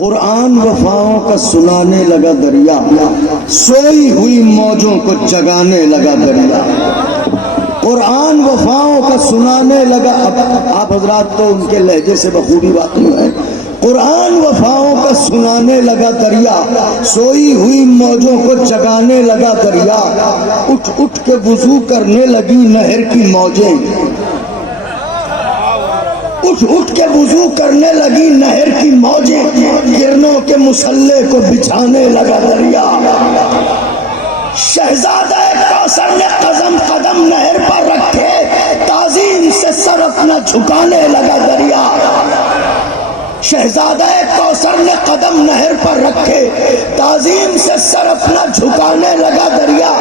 कुरान वफाओं का सुनाने लगा दरिया, सोई हुई मौजों को जगाने लगा दरिया। कुरान वफाओं का सुनाने लगा। अब आप हजरात तो उनके लहजे से बखूबी वाकिफ हैं। कुरान वफाओं का सुनाने लगा दरिया, सोई हुई मौजों को जगाने लगा दरिया। उठ उठ के वुजू करने लगी नहर की मौजें, उठ उठ के वुजू करने लगी नहर की मौजें। किरणों के मुसल्ले को बिछाने लगा दरिया। शहजादा कौसर ने कदम कदम नहर पर रखे, ताजीम से सर अपना झुकाने लगा दरिया। शहजादा कौसर ने कदम नहर पर रखे, ताजीम से सर अपना झुकाने लगा दरिया।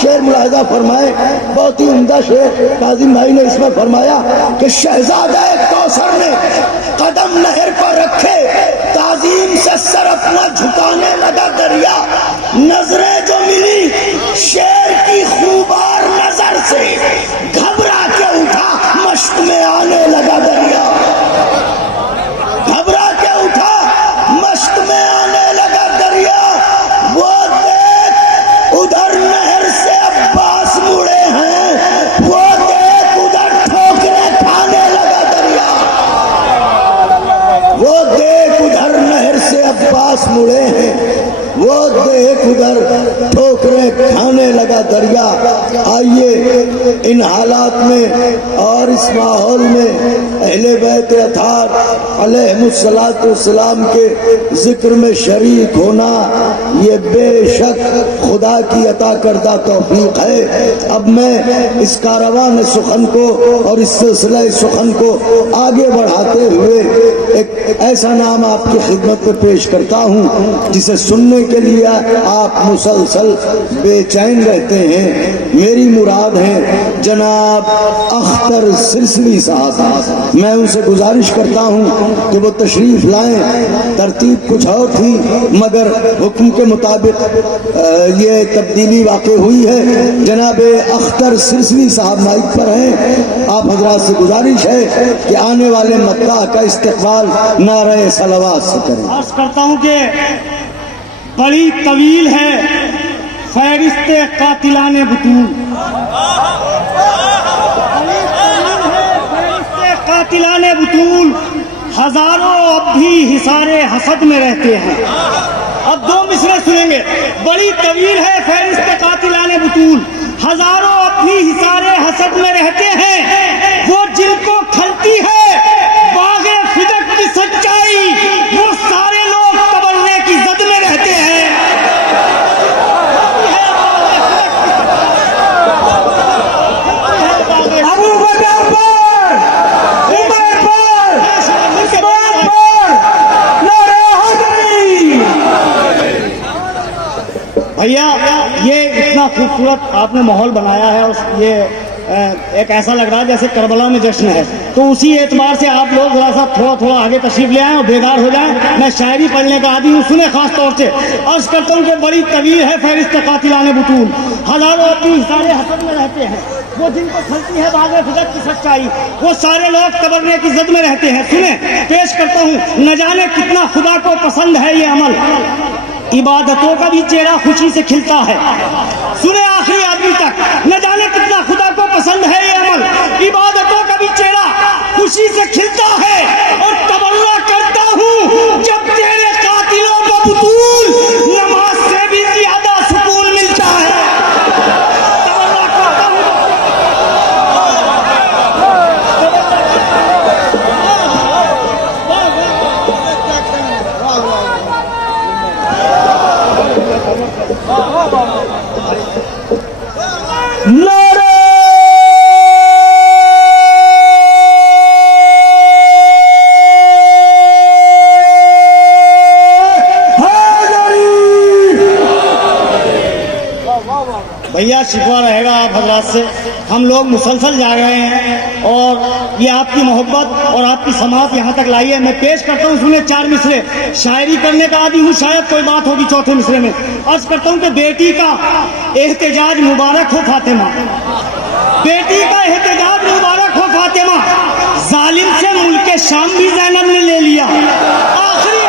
शेर मुलाहिजा फरमाए, बहुत ही उम्दा शेर काजिम भाई ने इसमें फरमाया कि शहजादा कौसर ने कदम नहर पर रखे, ताजीम से सर अपना झुकाने लगा दरिया। नजरें जो मिली शेर की खूबार नजर से, घबरा के उठा मश्क में आने लगा दरिया। घबरा के उठा मश्क में आने लगा दरिया। वो देख उधर नहर से अब्बास मुड़े हैं, वो देख उधर ठोकरें खाने लगा दरिया। वो देख उधर नहर से अब्बास मुड़े हैं, वो देख उधर ठोकरें खाने लगा दरिया। आइए इन हालात में और इस माहौल में अहले बैत अतार अलैहिमुस्सलाम के जिक्र में शरीक होना ये बेशक खुदा की अता करदा तौफीक है। अब मैं इस कारवान सुखन को और इस सिलसिला सुखन को आगे बढ़ाते हुए एक ऐसा नाम आपकी खिदमत में पेश करता हूँ जिसे सुनने के लिए आप मुसलसल बेचैन रहते हैं। मेरी मुराद है जनाब अख्तर सिलसिली साहब। मैं उनसे गुजारिश करता हूँ कि वो तशरीफ लाएं। तरतीब कुछ और थी मगर हुक्म के मुताबिक ये तब्दीली वाक़ई हुई है। जनाब अख्तर सिलसिली साहब माइक पर हैं। आप हजरात से गुजारिश है कि आने वाले मत्ता का इस्तकबाल नारे सलावत से करें। अर्ज़ करता हूँ कि बड़ी तवील है फहरिस्ते कातिलाने बुतूल, फहरिस्ते कातिलाने बुतूल, हजारों अब भी हिसारे हसद में रहते हैं। अब दो मिसरे सुनेंगे। बड़ी तवील है फहरिस्ते कातिलाने बुतूल, हजारों अब भी हिसारे हसद में रहते हैं। वो जिनको खलती है बागे फिदक की सच्चाई, वो सारे लोग तबर्रे की जद में रहते हैं। भैया ये इतना खूबसूरत आपने माहौल बनाया है और ये एक ऐसा लग रहा है जैसे करबला में जश्न है। तो उसी एतबार से आप लोग जरा सा थोड़ा थोड़ा आगे तशरीफ ले आए और बेदार हो जाएं। मैं शायरी पढ़ने का आदि हूँ, सुने खास तौर से। अर्ज करता हूँ कि बड़ी तवील है फहरिस्त कातिलाने बुतूल, हजारों अपनी हिसारे हसद में रहते हैं। वो जिनको खलती है बागे फिदक की सच्चाई, वो सारे लोग तबर्रे की जद में रहते हैं। सुने पेश करता हूँ। न जाने कितना खुदा को पसंद है ये अमल, इबादतों का भी चेहरा खुशी से खिलता है। सुने आखिरी आदमी तक। न जाने कितना खुदा को पसंद है ये अमल, इबादतों का भी चेहरा खुशी से खिलता है। और तबर्रा करता हूँ जब तेरे कातिलों को बुतूल, नमाज से भी ज्यादा सुकून मिलता है। तबर्रा करता हूँ। नारे भैया शिकवा रहेगा आप हजरात से। हम लोग मुसलसल जा रहे हैं और ये आपकी मोहब्बत और आपकी समात यहाँ तक लाई है। मैं पेश करता हूँ, सुने चार मिसरे। शायरी करने का आदि हूँ, शायद कोई बात होगी चौथे मिसरे में। अर्ज करता हूँ कि बेटी का एहतजाज मुबारक हो फातिमा, बेटी का एहतजाज मुबारक हो फातिमा। जालिम से मुल्क शाम भी ज़ैनब ने ले लिया। आखिरी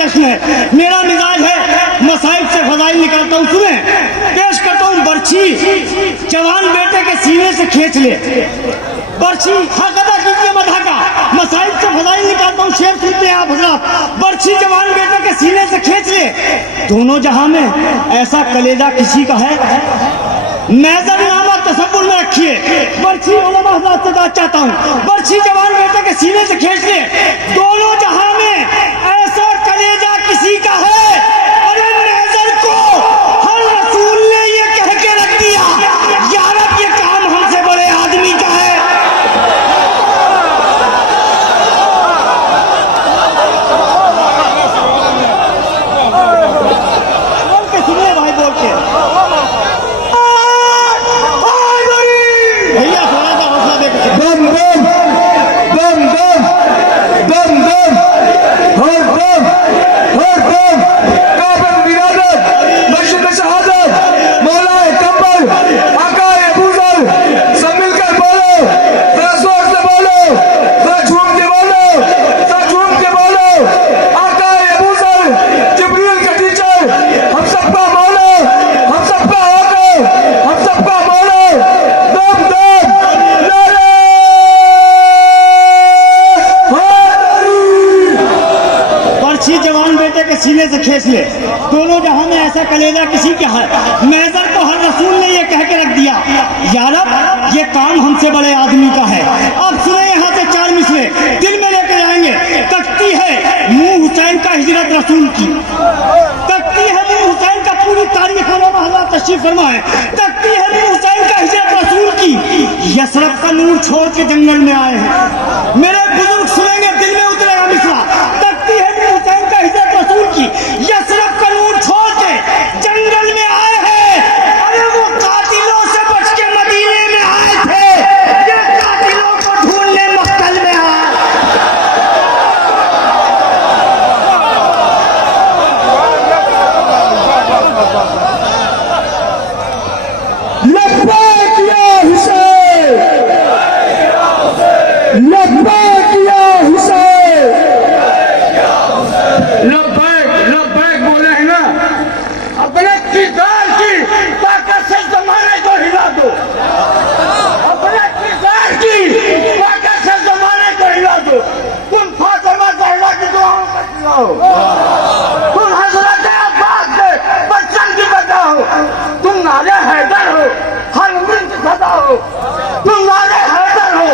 जश्न है। मेरा मिजाज है मसाइब से फजाइल निकालता हूँ, सुने पेश करता हूँ। बर्छी जवान बेटे के सीने से खींच ले, बर्छी हक अदा कीजिए मधा का, मसाइब से फजाइल निकालता हूँ, शेर सुनते हैं आप हजरात। बर्छी जवान बेटे के सीने से खींच ले, दोनों जहां में ऐसा कलेजा किसी का है, मैजर नामा तसव्वुर में रखिए। बर्छी उलमा हजरात से बात चाहता हूँ, बर्छी जवान बेटे के सीने से खींच ले, दोनों जहां में ऐसा कलेजा किसी का है। अरे मैजर को हर रसूल ने ये कह के रख दिया, यारब ये काम हमसे बड़े आदमी का है। बोल के सुनिए भाई, बोल के भैया थोड़ा सा हौसला देकर दम दम दम दम दम दम हर दम हर दम काबिल विरादत मस्जिद शहादत मौलाए कंबल आकाए अबूजर सब मिलकर बोलो, जरा जोर से बोलो, जरा झूम के बोलो, जरा झूम के बोलो। आकाए अबूजर जिब्रील का टीचर, हम सबका मौला, हम सबका आका, हम सबका मौला। दम दम नारे बर्छी जवान बेटे के सीने से खींच ले, दोनों जहां में ऐसा कलेजा किसी का है। मैजर को हर रसूल ने ये कह के रख दिया, यारब ये काम हमसे बड़े आदमी का है। अब सुने यहाँ से चार मिसरे दिल में लेकर जाएंगे। तकती है मुंह हुसैन का हिजरत रसूल की, तकती है मुंह हुसैन का, पूरी तारीख हजरत तशरीफ फरमा है। तकती है मुंह हुसैन का हिजरत रसूल की, यसरब का नूर छोड़ के जंगल में आए हैं। मेरे बुजुर्ग सुनेंगे, दिल में उतरेगा मिसरा। तकती है मुंह हुसैन का हिजरत रसूल की, यसरब का नूर छोड़ के जंगल में आए हैं। अरे वो कातिलों से बच के मदीने में आए थे, ये कातिलों को ढूंढने मक्तल में आए। लब्बैक या हुसैन, लब्बैक या हुसैन, लब्बैक लब्बैक बोले हैं ना। अपने किरदार की ताकत से जमाने को हिला दो, अपने किरदार की ताकत से जमाने को हिला दो। तुम फातिमा ज़हरा की दुआओं का सिला हो, तुम हज़रत अब्बास के बच्चन की बेटा हो, तुम नारे हैदर हो, हर मिन की सदा हो, तुम नारे हैदर हो,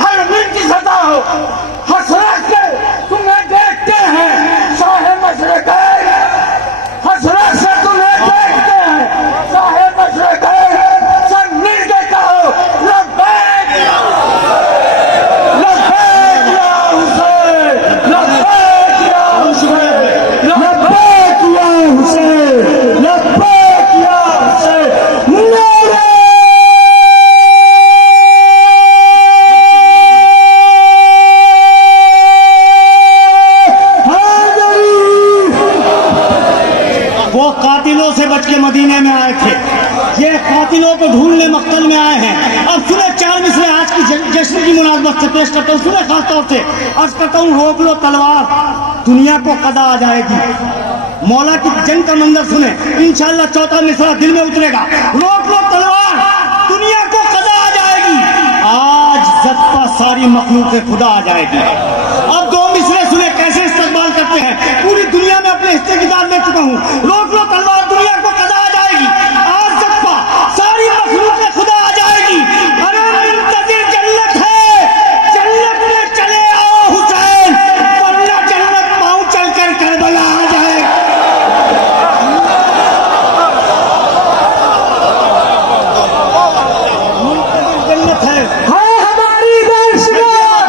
हर मिन की सदा हो। हसरत से तुम्हें देखते हैं शाहे मशरिक़ैन, हसरत से तुम्हें देखते हैं शाहे मशरिक़ैन। सब मिल के कहो लब्बैक लब्बैक या हुसैन, लब्बैक या हुसैन, लब्बैक या हुसैन, लब्बैक या हुसैन। नारे वो कातिलों से बच के मदीने में आए थे, ये कातिलों को ढूंढने मक्तल में आए हैं। अब सुने चार मिसरे आज की जश्न की मुनासबत से पेश करता हूँ, सुने खास तौर से अर्ज करता हूँ। रोक लो तलवार, दुनिया को कदा आ जाएगी। मौला की जंग का मंजर सुने, इंशाअल्लाह चौथा मिसरा दिल में उतरेगा। रोक लो तलवार, दुनिया को कदा आ जाएगी, आज ज़ब्ता सारी मखलूक खुदा आ जाएगी। अब दो मिसरे सुने कैसे इस्तेमाल करते हैं, पूरी दुनिया में अपने हिस्से की दाद ले चुका हूँ। रोक लो तलवार, दुनिया को कदा आ जाएगी, आज ज़ब्ता सारी मखलूक खुदा आ जाएगी। अरे मुंतज़िर जन्नत है, जन्नत में चले आओ हुसैन, वरना जन्नत पाँव चल कर करबला आ जाएगी। मुंतज़िर जन्नत है हमारी दर्शगाह,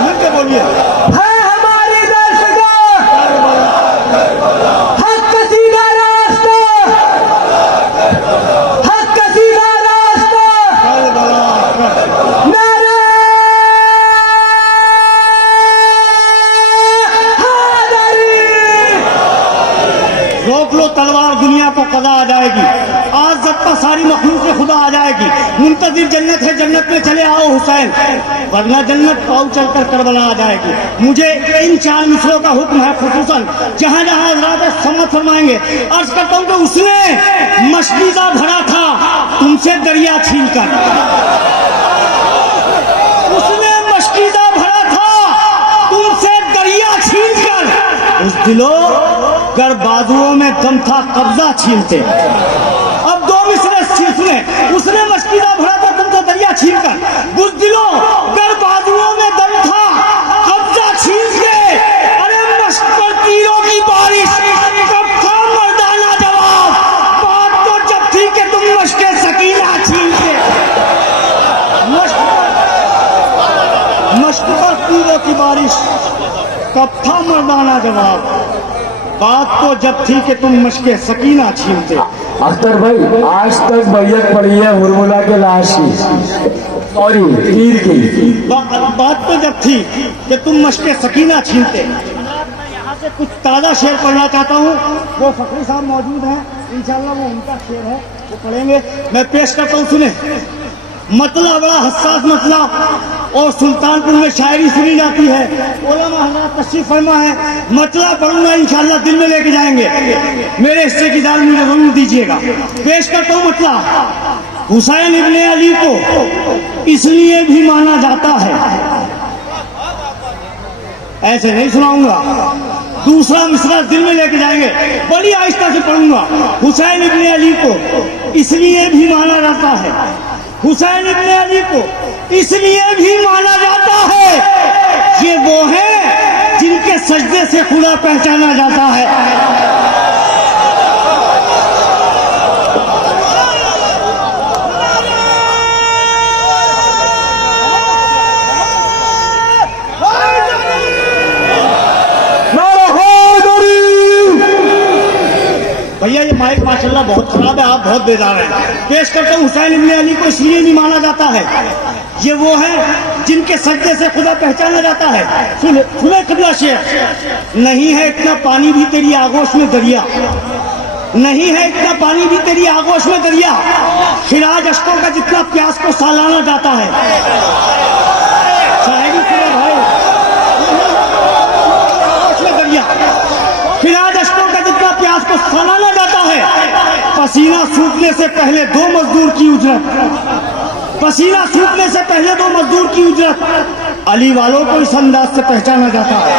मिलके बोलिए। है हमारी दर्शगाह, हक कसीदा में चले आओ हुसैन, वरना जन्नत पाँव चलकर करबला आ जाएगी। मुझे इन 4 मिसरों का हुक्म है, खुसूसन जहां जहां हज़रात समाअत फरमाएंगे। अर्ज करता हूं कि उसने मशकीज़ा भरा था तुमसे दरिया छीनकर, उसने मशकीज़ा भरा था तुमसे दरिया छीनकर। उस दिलो गर बाजुओं में दम था कब्जा छीनते। अब 2 मिसरे सुने, उसने मशकीज़ा भरा था तुमसे दरिया छीनकर, बुज़दिलो गर बाजुओं में दम था कब्जा छीन के। अरे मश्क पर तीरों की बारिश, कब था मर्दाना जवाब, बात तो जब थी कि तुम मश्के सकीना छीन के। मश्क पर तीरों की बारिश, कब था मर्दाना जवाब, बात तो जब थी कि तुम मश्के सकीना छीनते। अख्तर भाई, आज तक बैयत पड़ी है हुरमुला के लाश की, सॉरी तीर की। बात तो जब थी कि तुम मश्के सकीना छीनते। मैं यहाँ से कुछ ताज़ा शेर पढ़ना चाहता हूँ, वो फखरी साहब मौजूद हैं, इंशाल्लाह वो उनका शेर है, वो पढ़ेंगे। मैं पेश करता हूँ, सुने। मतला बड़ा हसास मतला और सुल्तानपुर में शायरी सुनी जाती है। उलमा हज़रात तशरीफ फरमा है, मतला पढ़ूंगा इंशाल्लाह, दिल में लेके जाएंगे। मेरे हिस्से की दाल मुझे जरूर दीजिएगा। पेश करता हूँ मतला। हुसैन इब्ने अली को इसलिए भी माना जाता है, ऐसे नहीं सुनाऊंगा, दूसरा मिसरा दिल में लेके जाएंगे, बड़ी आहिस्ता से पढ़ूंगा। हुसैन इब्ने अली को इसलिए भी माना जाता है, हुसैन इब्ने अली को इसलिए भी माना जाता है, ये वो हैं जिनके सजदे से खुदा पहचाना जाता है। भैया ये माइक माशाल्लाह बहुत खराब है, आप बहुत बेजार हैं। पेश करता हूँ, हुसैन इब्ने अली को इसलिए नहीं माना जाता है, ये वो है जिनके सजदे से खुदा पहचाना जाता है। सुने किबला शेर, नहीं है इतना पानी भी तेरी आगोश में दरिया, नहीं है इतना पानी भी तेरी आगोश में दरिया, खिराज अश्कों का जितना प्यास को सालाना जाता है। शायरी सुने भाई, आगोश में दरिया, खिराज अश्कों का जितना प्यास को सालाना जाता है। पसीना सूखने से पहले 2 मजदूर की उजरत, पसीना सूखने से पहले 2 मजदूर की उजरत, अली वालों को इस अंदाज से पहचाना जाता है।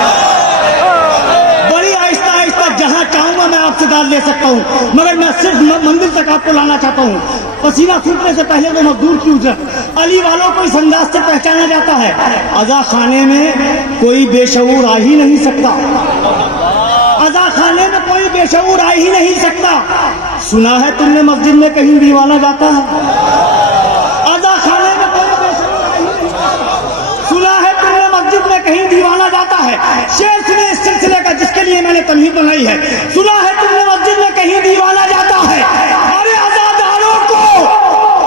बड़ी आहिस्ता आहिस्ता जहां चाहूंगा मैं आपसे दाद ले सकता हूं, मगर मैं सिर्फ मंदिर तक आपको लाना चाहता हूं। पसीना सूखने से पहले 2 मजदूर की उजरत, अली वालों को इस अंदाज से पहचाना जाता है। अज़ा खाने में कोई बेशऊर आ ही नहीं सकता, अज़ा खाने में कोई बेशऊर आ ही नहीं सकता। सुना है तुमने मस्जिद में कहीं दीवाना जाता है, अज़ा खाने में कोई बेशऊर आ ही नहीं सकता। सुना है तुमने मस्जिद में कहीं दीवाना जाता है। शेर सुने इस सिलसिले का जिसके लिए मैंने तमहीद बनाई है। सुना है तुमने मस्जिद में कहीं दीवाना जाता है। अरे अज़ादारों को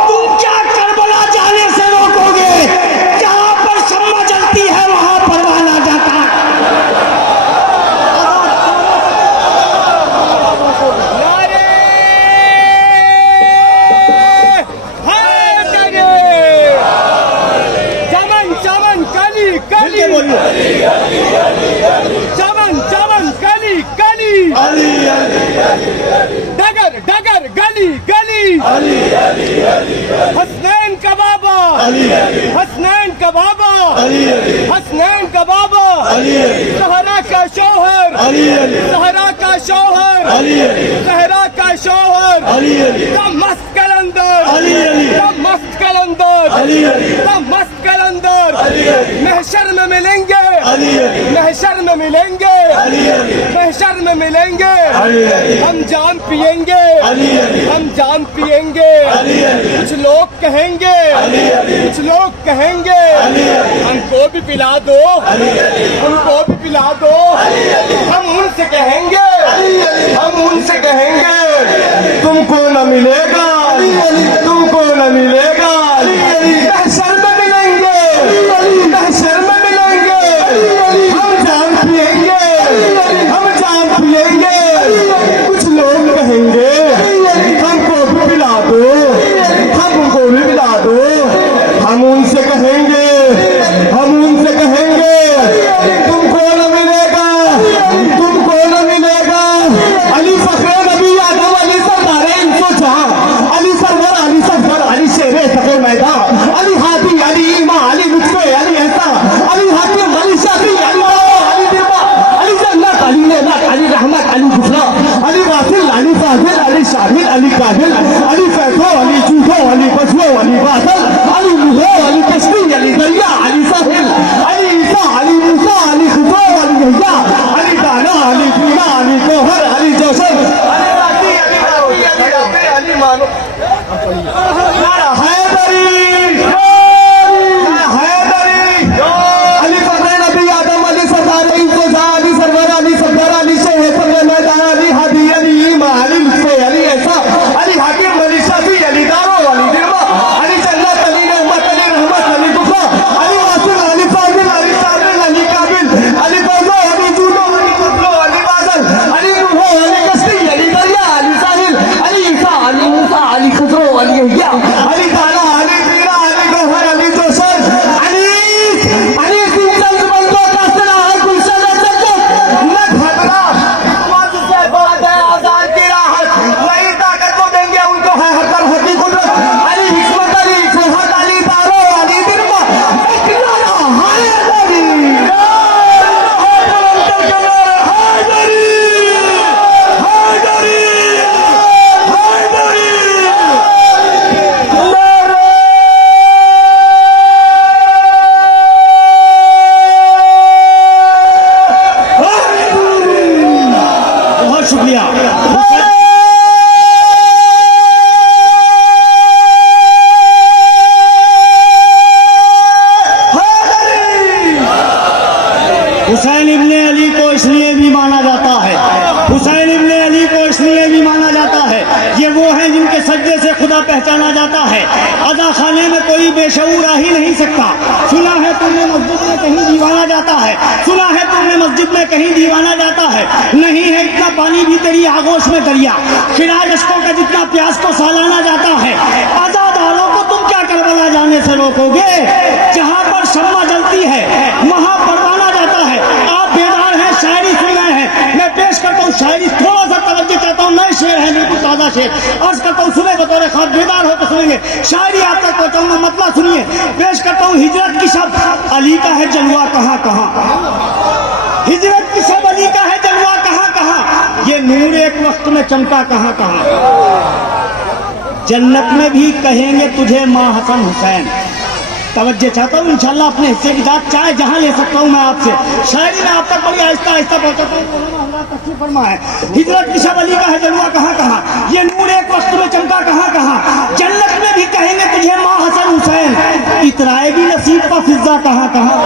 तुम क्या करबला जाने से रोकोगे, जहां पर शम्मा जलती है वहां परवाना जाता है। चमन चमन कली कली, अली अली डगर डगर गली गली, अली अली अली हसनैन का बाबा, अली अली हसनैन का बाबा, अली अली हसनैन का बाबा, अली अली सहरा का शौहर, अली अली सहरा का शौहर, अली अली सहरा का शौहर, अली अली द मस्त कलंदर, अली अली द मस्त कलंदर, अली अली द मस्त कलंदर, अली अली महशर में मिलेंगे, अली अली महशर में मिलेंगे, अली अली महशर में मिलेंगे, अली अली हम जान पिएंगे, अली अली हम जान पिएंगे। अली अली कुछ लोग कहेंगे, अली अली कुछ लोग कहेंगे, अली अली हमको भी पिला दो, अली अली हमको भी पिला दो। हम उनसे कहेंगे, हम उनसे कहेंगे, तुमको न मिलेगा, तुमको न मिलेगा। महशर में मिलेंगे, महशर में मिलेंगे, हम जान पिएंगे, हम जान पिएंगे। कुछ लोग कहेंगे, हमको भी पिला दो, हमको भी पिला दो। हम उनसे हुसैन इब्ने अली को इसलिए भी माना जाता है, हुसैन इब्ने अली को इसलिए भी माना जाता है, ये वो हैं जिनके सजदे से खुदा पहचाना जाता है। अदा खाने में कोई बेशऊर आ ही नहीं सकता। सुना है तुमने मस्जिद में कहीं दीवाना जाता है, सुना है तुमने मस्जिद में कहीं दीवाना जाता है। नहीं है इतना पानी भी तेरी आगोश में दरिया, खिराज अश्कों का जितना प्यास को सालाना जाता है। आजादारों को तुम क्या करबला जाने से रोकोगे? जहाँ पर शम्मा जलती है वहाँ परवाना जाता है। आप बेदार हैं, शायरी सुन रहे हैं, मैं पेश करता हूँ शायरी, थोड़ा सा तवज्जो चाहता हूँ। नए शेर है, बिल्कुल ताज़ा शेर अर्ज करता हूँ, सुने बतौर खास, बेदार होकर सुनेंगे। शायरी आप तक पहुँचाऊंगा, मतलब सुनिए। पेश करता हूँ हिजरत की शब अली का है जलवा कहाँ कहाँ, हिजरत की शब अली का है जलवा कहाँ कहाँ, ये नूर एक वक्त में चमका कहाँ कहाँ। जन्नत में भी कहेंगे तुझे माँ हसन हुसैन। तवज्जो चाहता हूँ, इंशाल्लाह अपने हिस्से की बात चाहे जहाँ ले सकता हूँ मैं आपसे। शायरी में आप तक बड़ी आहिस्ता आहिस्ता पहुँचाता हूँ। तशरीफ फरमा है, हिजरत की शब अली का है जलवा कहाँ कहाँ, ये नूर एक वक्त में चमका कहाँ कहाँ। जन्नत में भी कहेंगे तुझे माँ हसन हुसैन, इतराएगी नसीब का फिजा कहाँ कहाँ।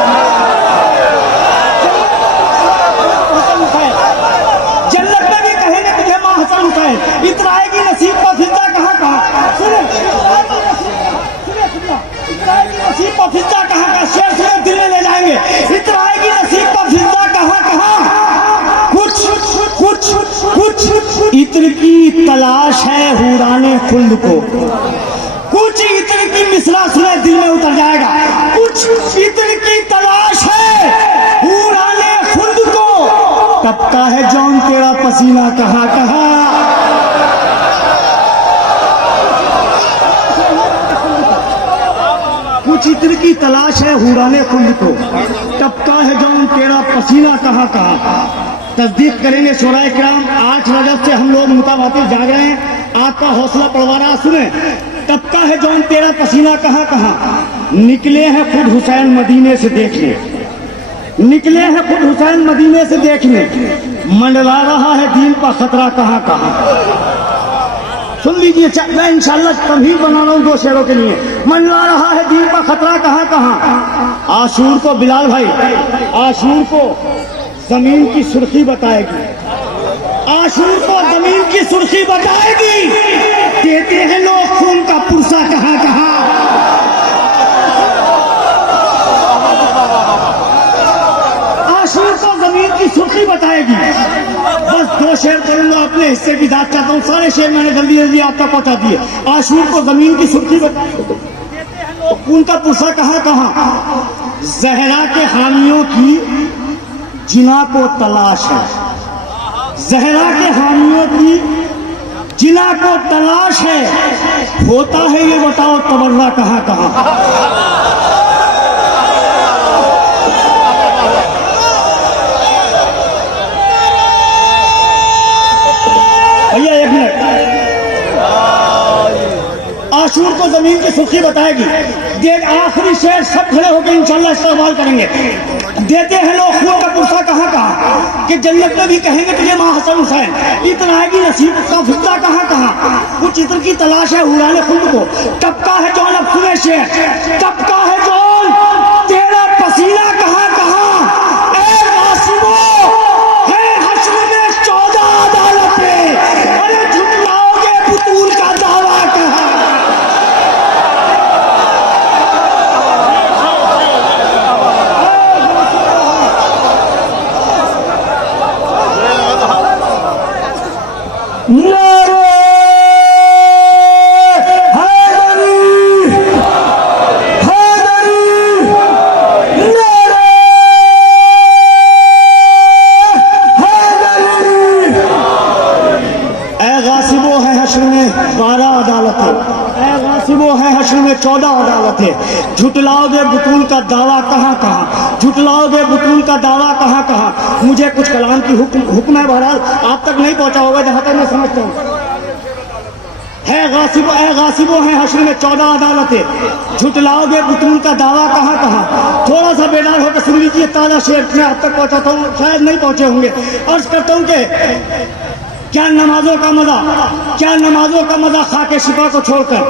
जन्नत में भी कहेंगे तुझे माँ हसन हुसैन, इतराएगी नसीब का फिजा कहाँ कहाँ। सुने नसीब का फिजा कहाँ कहाँ, शेर सुने दिल में ले जाएंगे। इतराएगी नसीब का फिजा कहाँ कहाँ, कुछ इत्र की तलाश है हुराने खुल्द को, कुछ इत्र की मिसरा सुने दिल में उतर जाएगा। कुछ इत्र की तलाश है हुराने खुल्द को, कब का है जौन तेरा पसीना कहाँ कहाँ। कुछ इत्र की तलाश है हुराने खुल्द को, टपका है जौन तेरा पसीना कहाँ कहाँ। तस्दीक करेंगे शोराए किराम, 8 रजब से हम लोग मुतावातिर जाग रहे हैं, आपका हौसला पड़वा रहा। सुने, टपका है जौन तेरा पसीना कहाँ कहाँ, निकले हैं खुद हुसैन मदीने से देखने, निकले हैं खुद हुसैन मदीने से देखने, मंडला रहा है दीन का खतरा कहाँ कहाँ। सुन लीजिए, मैं इंशाल्लाह तमहीद बना रहा हूँ 2 शेरों के लिए। मंडला रहा है दीन का खतरा कहाँ कहाँ। आशूर को बिलाल भाई, आशूर को जमीन की सुर्खी बताएगी, आशूर को जमीन की सुर्खी बताएगी। देते हैं लोग खून का पुरसा कहाँ कहाँ। आशूर को जमीन की सुर्खी बताएगी। बस 2 शेर करूंगा, अपने हिस्से की दाद चाहता हूँ। सारे शेर मैंने जल्दी जल्दी आप तक पहुंचा दिए। आशूर को जमीन की सुर्खी बताएगी, देते हैं लोग खून का पुरसा कहाँ कहाँ। जहरा के हामियों की जिना को तलाश है, जहरा के हामियों की जिना को तलाश है। होता है ये बताओ तबर्रा कहाँ कहाँ। भैया 1 मिनट, आशूर को जमीन की सुर्खी बताएगी। देख आखिरी शेर, सब खड़े होकर इंशाल्लाह इस्तेमाल करेंगे। देते हैं लोग खून का पुरसा कहाँ कहाँ, कि जन्नत में भी कहेंगे तुझे माँ हसन हुसैन, इतना आएगी नसीब का फिजा कहाँ कहाँ। कुछ इत्र की तलाश है हुराने खुल्द को, टपका है जौन, अब सुने शेर, टपका है जौन तेरा पसीना कहाँ कहाँ। ए वासिबो है हश्र में 14 अदालतें, अरे झुटलाओगे बुतूल का दावा कहाँ। में 14 अदालतें। झुटलाओगे बुतूल का दावा कहाँ कहाँ, झुटलाओगे बुतूल का दावा कहाँ कहाँ। मुझे कुछ कलाम की हुक्म है, बहरहाल आप तक नहीं पहुंचा होगा जहां तक मैं समझता हूँ। है गासिबो है हश्र में 14 अदालतें, झुटलाओगे बुतूल का दावा कहाँ कहाँ। थोड़ा सा बेदार होकर सुन लीजिए, ताजा शेर में आप तक पहुंचाता हूँ, शायद नहीं पहुंचे होंगे। अर्ज करता हूँ कि क्या नमाजों का मजा, क्या नमाजों का मजा खाके शिफा को छोड़कर,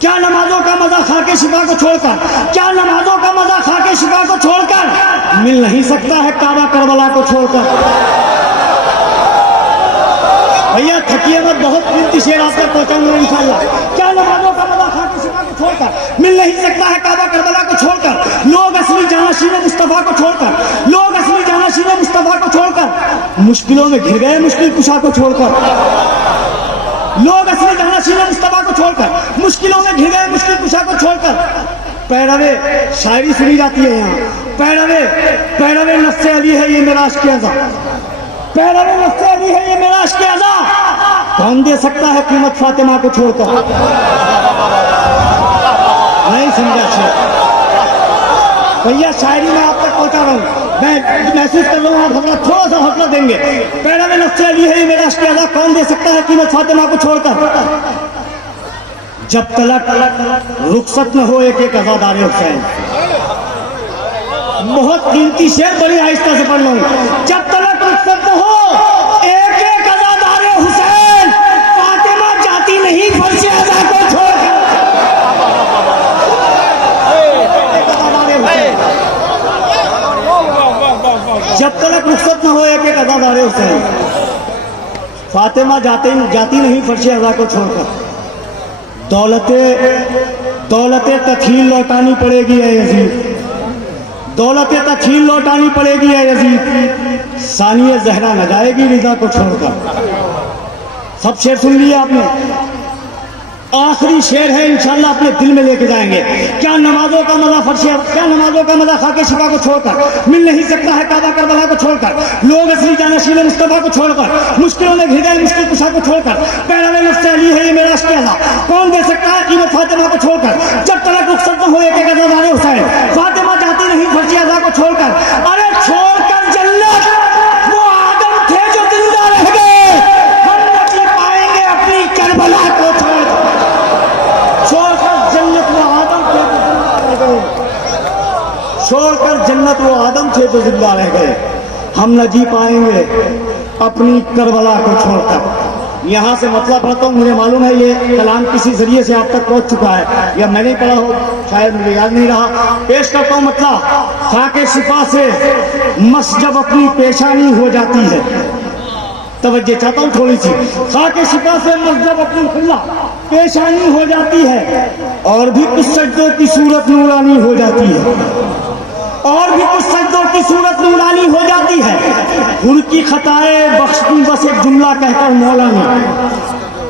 क्या नमाजों का मजा खाके शिफा को छोड़कर, क्या नमाजों का मजा खाके शिफा को छोड़कर मिल नहीं सकता है काबा करबला को छोड़कर। भैया थकिए मत, बहुत कीमती शेर आपको पहुंचाऊंगा इंशाल्लाह। क्या नमाजों का मजा खाकी शिफा को छोड़कर मिल नहीं सकता है काबा करबला को छोड़कर, लोग असली जानाशीन मुस्तफा को छोड़कर, लोग असली जानाशीन मुस्तफा को छोड़कर मुश्किलों में घिर गए मुश्किल कुशा को छोड़कर, लोग असली जानाशीन मुस्तफा को छोड़कर मुश्किलों में घिर गए मुश्किल कुशा को छोड़कर। पैरवे शायरी सुनी जाती है यहाँ, पैरवे पैरवे नस्से अली है ये मेरा इश्क़ अज़ा, पैरवे नस्से अली है ये मेरा इश्क़ अज़ा, कौन दे सकता है कीमत फातिमा को छोड़कर। नहीं समझा भैया, शायरी में आप तक पहुंचा रहा हूँ, मैं महसूस कर रहा हूँ आप हमारा थोड़ा सा हौसला देंगे। पैरवे नस्से अली है ये मेरा इश्क़ अज़ा, कौन दे सकता है कीमत फातिमा को छोड़कर। जब तलक रुखसत न हो एक एक अज़ादारे हुसैन, बहुत कीमती शेर, बड़ी आहिस्ता से पढ़ लूँ। जब तलक रुखसत न हो एक एक अज़ादारे हुसैन, फातिमा जाती नहीं फर्शे अज़ा को छोड़कर। जब तलक रुखसत न हो एक एक अज़ादारे हुसैन, फातिमा जाती नहीं फर्शे अज़ा को छोड़कर। दौलते तथील लौटानी पड़ेगी है यजीद, दौलते तथील लौटानी पड़ेगी है यजीद, सानिया जहरा न जाएगी रिजा को छोड़कर। सब शेर सुन लिए आपने, आखिरी शेर है इंशाल्लाह अपने दिल में लेके जाएंगे। क्या नमाजों का मजा फर्शे, क्या नमाजों का मजा खाके शिफा को छोड़कर मिल नहीं सकता है काबा करबला को छोड़कर, लोग असली जानाशीन मुस्तफा को छोड़कर मुश्किलों में घिर गए मुश्किल कुशा को छोड़कर। पैरवे नफ्से अली है ये मेरा इश्क़ अज़ा, कौन दे सकता है कीमत फातिमा को छोड़कर। जब तलक रुखसत न हो एक एक अज़ादारे हुसैन, फातिमा जाती नहीं फर्शे अज़ा को छोड़कर। अरे छोड़कर जन्नत वो आदम थे जो जिंदा रह गए, हम न जी पाएंगे अपनी करबला को छोड़कर। छोड़कर जन्नत वो आदम थे तो जिंदा रह गए, छोड़कर जन्नत वो आदम थे तो जिंदा रह गए, हम न जी पाएंगे अपनी करबला को छोड़कर। यहाँ से मतलब पढ़ता हूँ, मुझे मालूम है ये कलाम किसी जरिए से आप तक पहुँच चुका है या मैंने पढ़ा हो, शायद मुझे याद नहीं रहा। पेश करता हूँ मतलब, खाके शिफा से मस जब अपनी पेशानी हो जाती है, तवज्जो चाहता हूँ थोड़ी सी। खाके शिफा से मस जब अपनी खुला पेशानी हो जाती है, और भी कुछ सजदों की सूरत नूरानी हो जाती है, और भी कुछ सजदों की सूरत नूरानी हो जाती है। हुर की खताएं बख्श दी बस एक जुमला कहकर मौला ने,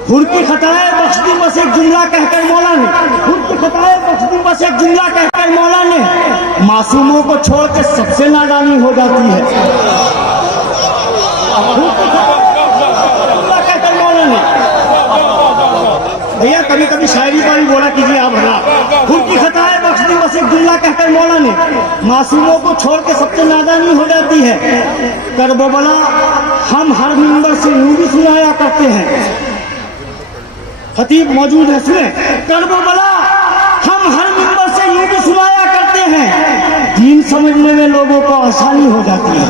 हुर की खताएं बख्श दी बस एक जुमला कहकर मौला ने, हुर की खताएं बख्श दी बस एक जुमला कहकर मौला ने, मासूमों को छोड़ के सबसे नादानी हो जाती है। जुमला कहकर मौला ने, भैया कभी कभी शायरी का भी बोला कीजिए आप हमारा। हुर की खताएं बख्श दी बस एक जुमला कहकर मौला ने, मासूमों को छोड़ के सबसे नादानी हो जाती है। करबला हम हर मिंबर से यूं भी सुनाया करते हैं, खतीब मौजूद है सुने। करबला हम हर मिंबर से यूं भी सुनाया करते हैं, दीन समझने में लोगों को आसानी हो जाती है।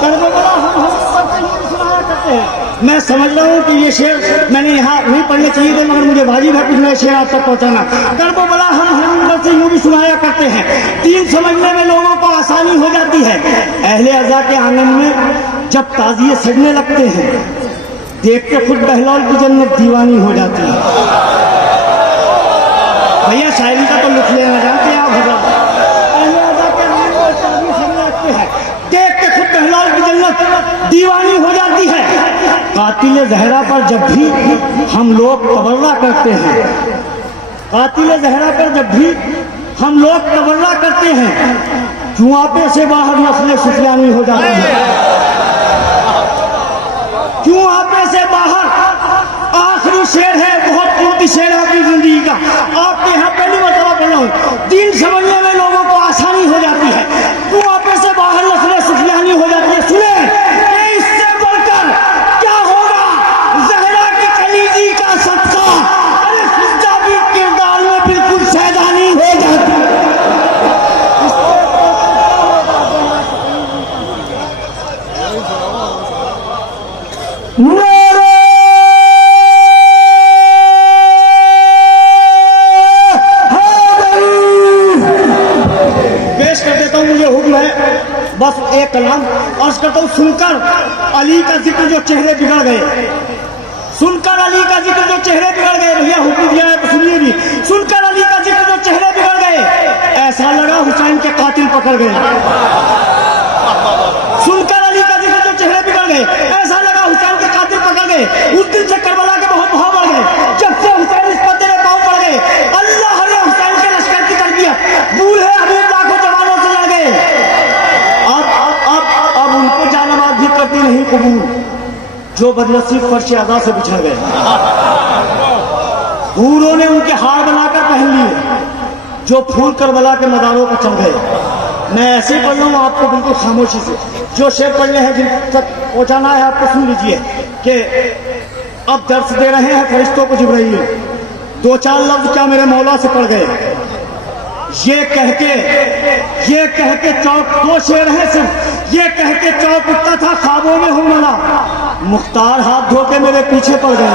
करबला हम हर मिंबर से यूं भी सुनाया करते हैं। मैं समझ रहा हूँ कि ये शेर मैंने यहाँ नहीं पढ़ने चाहिए थे, मगर मुझे वाजिब है कुछ नए शेर आप तक पहुँचाना। करबला हम हर मिंबर से यूं भी सुनाया करते हैं, दीन समझने में लोगों को आसानी हो जाती है। अहले अज़ा के आंगन में जब ताज़िए सजने लगते हैं, देख के खुद बहलौल की जन्नत दीवानी हो जाती है। भैया शायरी का तो लुत्फ लेना जानते हैं आप हज़रात। अहले अज़ा के आंगन में ताज़िए सजने लगते हैं, देख के खुद बहलौल की जन्नत दीवानी हो जाती है। कातिल ज़हरा पर जब भी हम लोग तबर्रा करते हैं, कातिल ज़हरा पर जब भी हम लोग तबर्रा करते हैं, जुआपे से बाहर नस्ल सुफियानी हो जाती है। जुआपे से बाहर, आखिरी शेर है, बहुत कीमती शेर है अपनी जिंदगी का, आपके यहाँ पहली मरतबा पढ़ रहा हूँ। दीन समझने में लोगों को आसानी हो जाती है, जुआपे से बाहर नस्ल सुफियानी हो जाती है। सुने इससे बढ़कर क्या होगा ज़हरा की कलीजी का सदका, अरे फिजा भी किरदार में बिल्कुल सैदानी हो जाती है। कलाम अर्ज करता हूँ, सुनकर अली का जिक्र जो चेहरे बिगड़ गए, सुनकर अली का जिक्र जो चेहरे बिगड़ गए, भैया हुक्म दिया है तो सुनिए भी, सुनकर अली का जिक्र जो चेहरे बिगड़ गए, ऐसा लगा हुसैन के कातिल पकड़ गए। सुनकर अली का जिक्र जो चेहरे बिगड़ गए, ऐसा लगा हुसैन के कातिल पकड़ गए। उस दिन से करबला के बहुत भाव बढ़ गए। जब से हुसैन इस पर तेरे पांव पड़ गए, अल्लाह ने हुसैन के लश्कर की तरबियत बूढ़े हबीब लाखों जवानों से लड़ गए। अब उनको जानमाज भी करती नहीं कबूल जो बदनसीब फर्श अदा से बिछड़ गए। हूरों ने उनके हार बनाकर पहन लिए जो फूल करबला के मदारों पर चढ़ गए। मैं ऐसे ही पढ़ रहा हूँ आपको बिल्कुल खामोशी से, जो शेर पढ़ने हैं जिन तक पहुंचाना है आपको सुन लीजिए कि अब दर्श दे रहे हैं फरिश्तों को जिब्राइल, दो चार लफ्ज क्या मेरे मौला से पढ़ गए। ये कह के चौक, दो शेर हैं सिर्फ, ये कह के चौक उठता था ख्वाबों में हूं मला, मुख्तार हाथ धो के मेरे पीछे पड़ गए।